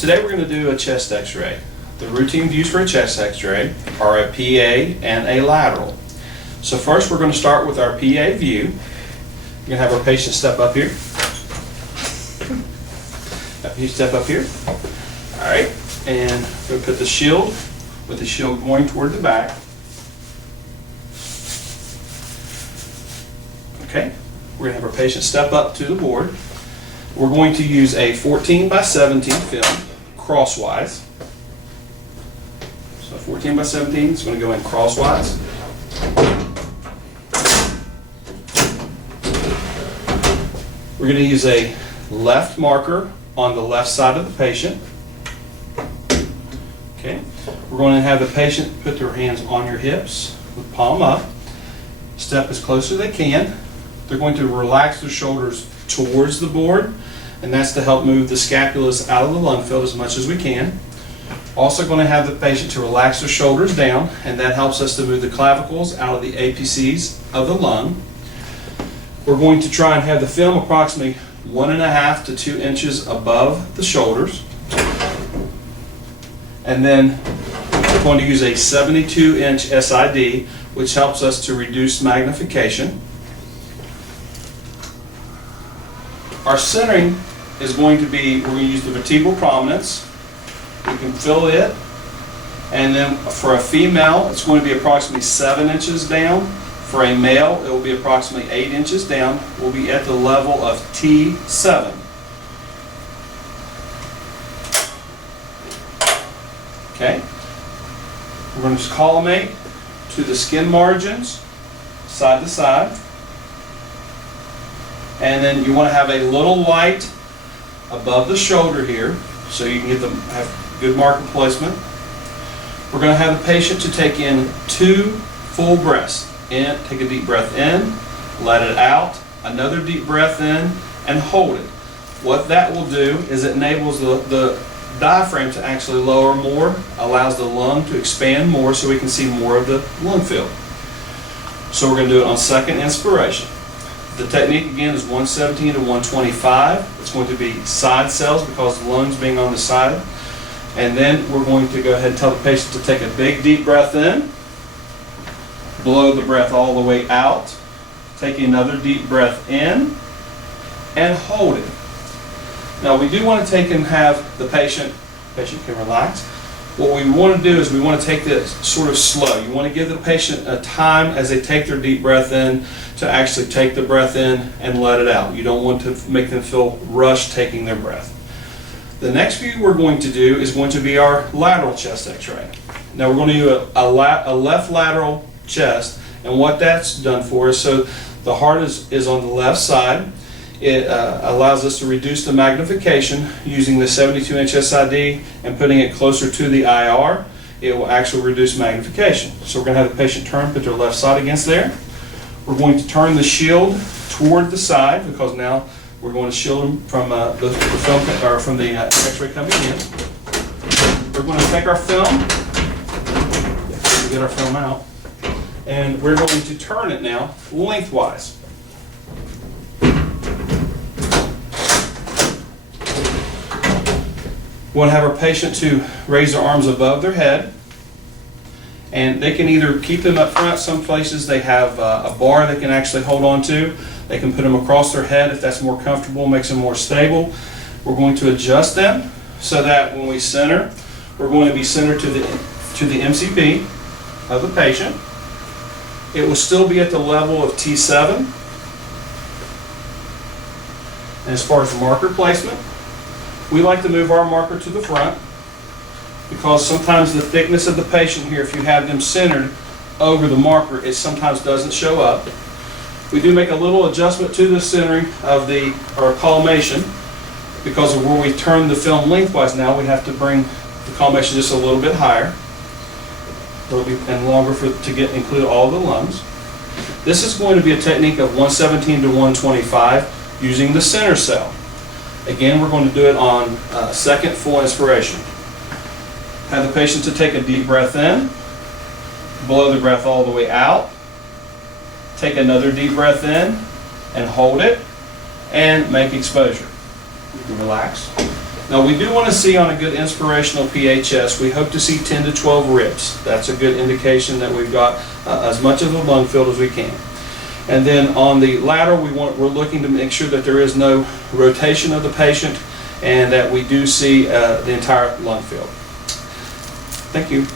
Today we're going to do a chest x-ray. The routine views for a chest x-ray are a PA and a lateral. So first we're going to start with our PA view. We're going to have our patient step up here. You step up here. Alright, and we're going to put the shield with the shield going toward the back. Okay, we're going to have our patient step up to the board. We're going to use a 14 by 17 film crosswise. So 14 by 17 is going to go in crosswise. We're going to use a left marker on the left side of the patient. Okay, we're going to have the patient put their hands on your hips with palm up. Step as close as they can. They're going to relax their shoulders towards the board, and that's to help move the scapulas out of the lung field as much as we can. Also going to have the patient to relax their shoulders down, and that helps us to move the clavicles out of the apices of the lung. We're going to try and have the film approximately 1.5 to 2 inches above the shoulders. And then we're going to use a 72-inch SID, which helps us to reduce magnification. Our centering is going to be, we're going to use the vertebral prominence. We can fill it. And then for a female, it's going to be approximately 7 inches down. For a male, it will be approximately 8 inches down. We'll be at the level of T7. Okay. We're going to collimate to the skin margins, side to side. And then you want to have a little light above the shoulder here, so you can have good marker placement. We're going to have the patient to take in 2 full breaths. Take a deep breath in, let it out, another deep breath in, and hold it. What that will do is it enables the diaphragm to actually lower more, allows the lung to expand more so we can see more of the lung field. So we're going to do it on second inspiration. The technique again is 117 to 125. It's going to be side cells because the lungs being on the side. And then we're going to go ahead and tell the patient to take a big deep breath in. Blow the breath all the way out. Take another deep breath in and hold it. Now we do want to take and have the patient can relax. What we want to do is we want to take this sort of slow. You want to give the patient a time as they take their deep breath in to actually take the breath in and let it out. You don't want to make them feel rushed taking their breath. The next view we're going to do is going to be our lateral chest x-ray. Now we're going to do a left lateral chest, and what that's done for is, so the heart is on the left side. It allows us to reduce the magnification using the 72-inch SID and putting it closer to the IR. It will actually reduce magnification. So we're going to have the patient turn, put their left side against there. We're going to turn the shield toward the side because now we're going to shield them from the film or from the X-ray coming in. We're going to take our film, get our film out. And we're going to turn it now lengthwise. We want to have our patient to raise their arms above their head. And they can either keep them up front. Some places they have a bar they can actually hold on to. They can put them across their head if that's more comfortable, makes them more stable. We're going to adjust them so that when we center, we're going to be centered to the MCP of the patient. It will still be at the level of T7. And as far as marker placement, we like to move our marker to the front because sometimes the thickness of the patient here, if you have them centered over the marker, it sometimes doesn't show up. We do make a little adjustment to the centering of our collimation because of where we turn the film lengthwise. Now we have to bring the collimation just a little bit higher. And longer to include all the lungs. This is going to be a technique of 117 to 125 using the center cell. Again, we're going to do it on second full inspiration. Have the patient to take a deep breath in, blow the breath all the way out, take another deep breath in and hold it, and make exposure. You can relax. Now we do want to see on a good inspirational PHS, we hope to see 10 to 12 rips. That's a good indication that we've got as much of the lung filled as we can. And then on the lateral, we're looking to make sure that there is no rotation of the patient and that we do see the entire lung filled. Thank you.